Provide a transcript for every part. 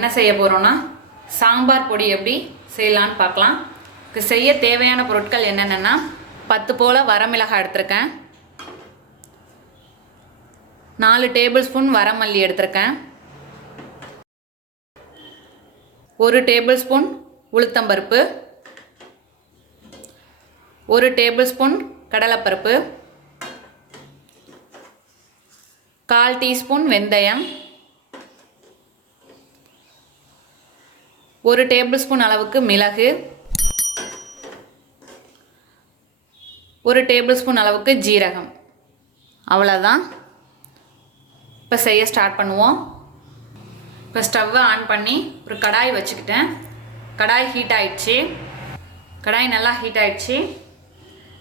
என்ன செய்ய போகிறோன்னா சாம்பார் பொடி எப்படி செய்யலான்னு பார்க்கலாம். இதுக்கு செய்ய தேவையான பொருட்கள் என்னென்னா 10 போல் வரமிளகாய் எடுத்திருக்கேன், 4 டேபிள் ஸ்பூன் வரமல்லி எடுத்திருக்கேன், 1 டேபிள் ஸ்பூன் உளுத்தம்பருப்பு, 1 டேபிள் ஸ்பூன் கடலைப்பருப்பு, 1/4 டீஸ்பூன் வெந்தயம், 1 டேபிள் ஸ்பூன் அளவுக்கு மிளகு, 1 டேபிள் ஸ்பூன் அளவுக்கு ஜீரகம். அவ்வளோதான். இப்போ செய்ய ஸ்டார்ட் பண்ணுவோம். இப்போ ஸ்டவ்வை ஆன் பண்ணி ஒரு கடாய் வச்சுக்கிட்டேன். கடாய் ஹீட் ஆகிடுச்சு. கடாய் நல்லா ஹீட் ஆகிடுச்சு.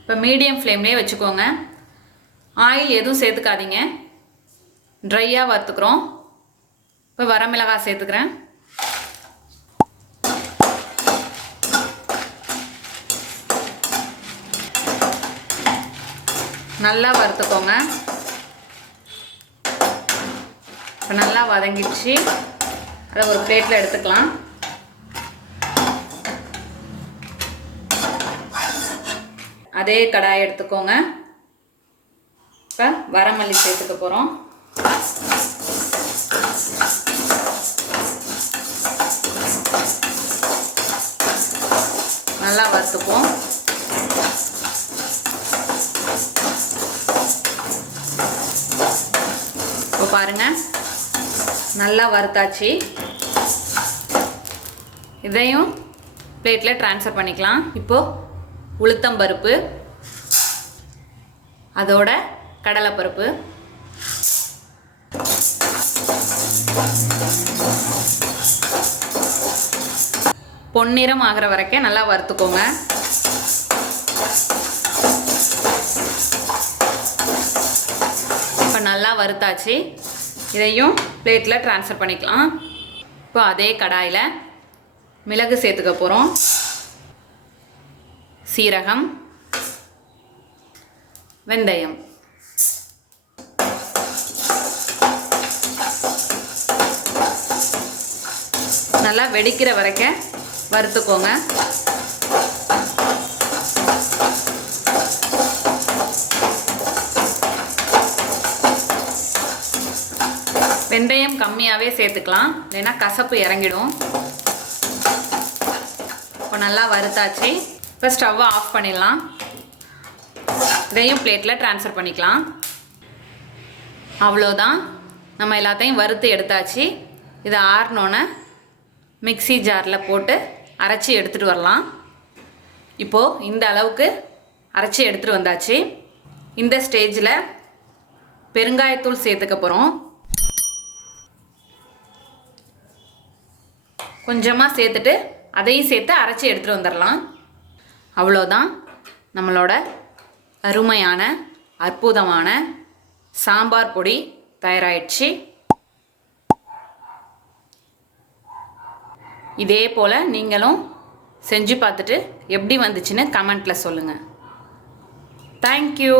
இப்போ மீடியம் ஃப்ளேம்லேயே வச்சுக்கோங்க. ஆயில் எதுவும் சேர்த்துக்காதீங்க, ட்ரையாக வறுத்துக்கிறோம். இப்போ வரமிளகாய் சேர்த்துக்கிறேன். நல்லா வறுத்துக்கோங்க. இப்போ நல்லா வதங்கிடுச்சு. அதை ஒரு பிளேட்டில் எடுத்துக்கலாம். அதே கடாயை எடுத்துக்கோங்க. இப்போ வரமல்லி சேர்த்துக்க போகிறோம். நல்லா வறுத்துப்போம். இப்போ பாருங்கள், நல்லா வறுத்தாச்சு. இதையும் பிளேட்டில் ட்ரான்ஸ்ஃபர் பண்ணிக்கலாம். இப்போது உளுத்தம்பருப்பு, அதோட கடலைப்பருப்பு, பொன்னிறம் ஆகிற வரைக்கும் நல்லா வறுத்துக்கோங்க. இப்போ நல்லா வறுத்தாச்சு. இதையும் பிளேட்டில் ட்ரான்ஸ்ஃபர் பண்ணிக்கலாம். இப்போ அதே கடாயில் மிளகு சேர்த்துக்க போகிறோம், சீரகம், வெந்தயம். நல்லா வெடிக்கிற வரைக்கும் வறுத்துக்கோங்க. வெந்தயம் கம்மியாகவே சேர்த்துக்கலாம், இல்லைன்னா கசப்பு இறங்கிடும். இப்போ நல்லா வறுத்தாச்சு. இப்போ ஸ்டவ்வை ஆஃப் பண்ணிடலாம். இதையும் பிளேட்டில் ட்ரான்ஸ்ஃபர் பண்ணிக்கலாம். அவ்வளோதான், நம்ம எல்லாத்தையும் வறுத்து எடுத்தாச்சு. இதை ஆறினோன்னே மிக்ஸி ஜாரில் போட்டு அரைச்சி எடுத்துகிட்டு வரலாம். இப்போது இந்த அளவுக்கு அரைச்சி எடுத்துகிட்டு வந்தாச்சு. இந்த ஸ்டேஜில் பெருங்காயத்தூள் சேர்த்துக்க போகிறோம். கொஞ்சமாக சேர்த்துட்டு அதையும் சேர்த்து அரைச்சி எடுத்துகிட்டு வந்துடலாம். அவ்வளோதான், நம்மளோட அருமையான அற்புதமான சாம்பார் பொடி தயாராகிடுச்சு. இதே போல் நீங்களும் செஞ்சு பார்த்துட்டு எப்படி வந்துச்சுன்னு கமெண்ட்டில் சொல்லுங்கள். தேங்க்யூ.